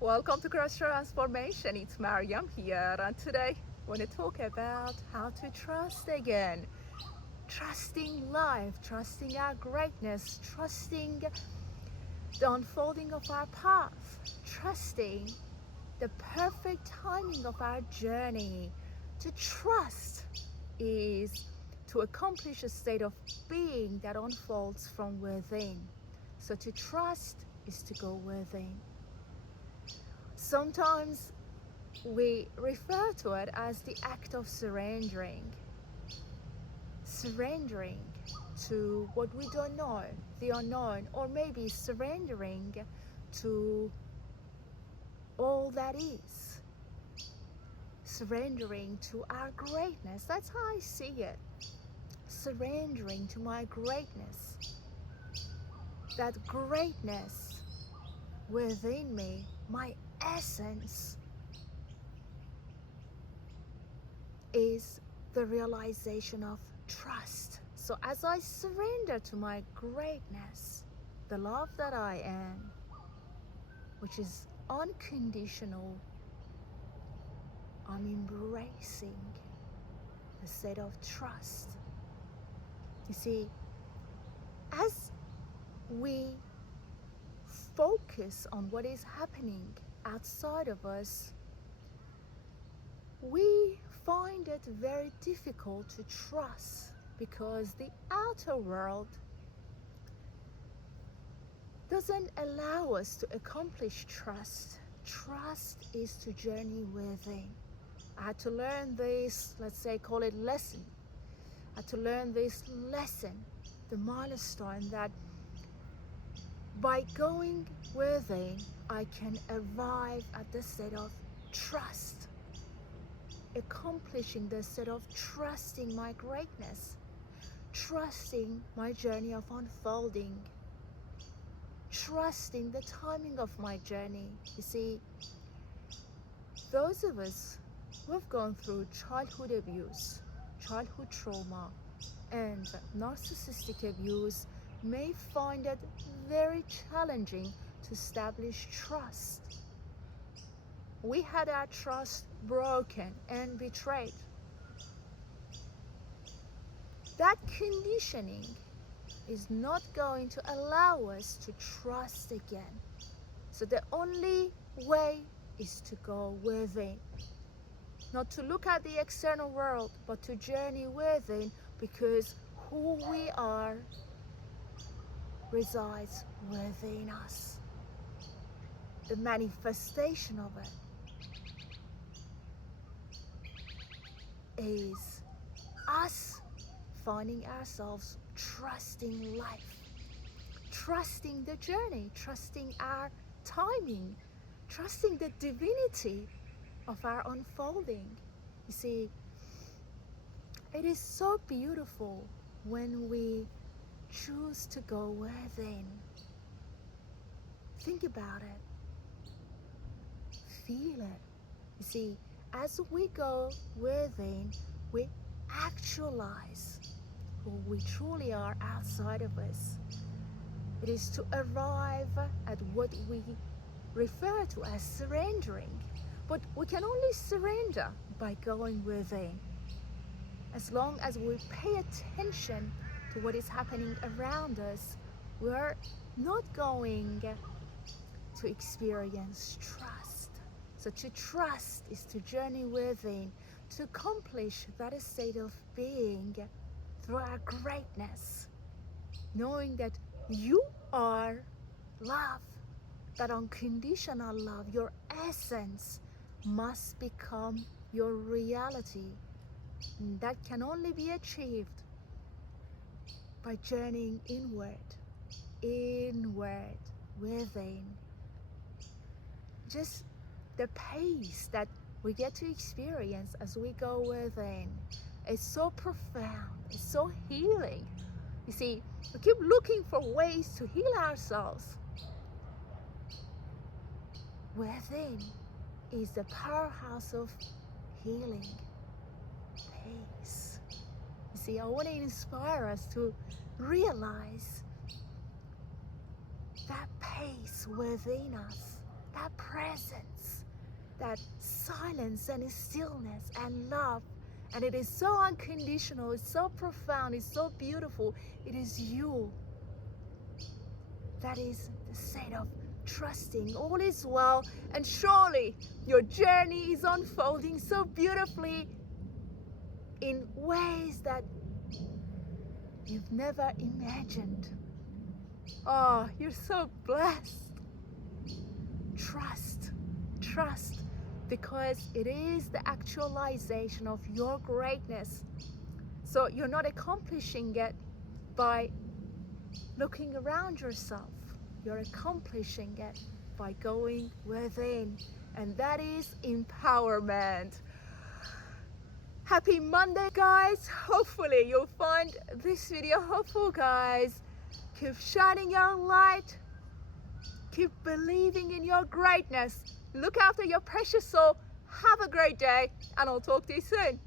Welcome to Cross Transformation. It's Maryam here, and today I want to talk about how to trust again. Trusting life, trusting our greatness, trusting the unfolding of our path, trusting the perfect timing of our journey. To trust is to accomplish a state of being that unfolds from within. So to trust is to go within. Sometimes we refer to it as the act of surrendering to what we don't know, the unknown, or maybe surrendering to all that is, surrendering to our greatness. That's how I see it. Surrendering to my greatness, that greatness within me, my essence, is the realization of trust. So as I surrender to my greatness, the love that I am, which is unconditional, I'm embracing the state of trust. You see, as we focus on what is happening outside of us, we find it very difficult to trust, because the outer world doesn't allow us to accomplish trust. Trust is to journey within. I had to learn this, let's say, call it lesson. I had to learn this lesson, the milestone, that by going within, I can arrive at the state of trust, accomplishing the state of trusting my greatness, trusting my journey of unfolding, trusting the timing of my journey. You see, those of us who have gone through childhood abuse, childhood trauma, and narcissistic abuse may find it very challenging to establish trust. We had our trust broken and betrayed. That conditioning is not going to allow us to trust again. So the only way is to go within. Not to look at the external world, but to journey within, because who we are resides within us. The manifestation of it is us finding ourselves trusting life, trusting the journey, trusting our timing, trusting the divinity of our unfolding. You see, it is so beautiful when we choose to go within. Think about it. Feel it. You see, as we go within, we actualize who we truly are outside of us. It is to arrive at what we refer to as surrendering. But we can only surrender by going within. As long as we pay attention to what is happening around us, we're not going to experience trust. So to trust is to journey within, to accomplish that state of being through our greatness, knowing that you are love, that unconditional love, your essence, must become your reality. And that can only be achieved by journeying inward, within. Just the pace that we get to experience as we go within is so profound, it's so healing. You see, we keep looking for ways to heal ourselves. Within is the powerhouse of healing, peace. You see, I want to inspire us to realize that peace within us, that presence, that silence and stillness and love. And it is so unconditional, it's so profound, it's so beautiful. It is you. That is the state of trusting all is well, and surely your journey is unfolding so beautifully in ways that you've never imagined. Oh, you're so blessed. Trust, because it is the actualization of your greatness. So you're not accomplishing it by looking around yourself. You're accomplishing it by going within, and that is empowerment. Happy Monday, guys. Hopefully you'll find this video helpful, guys. Keep shining your light. Keep believing in your greatness. Look after your precious soul. Have a great day, and I'll talk to you soon.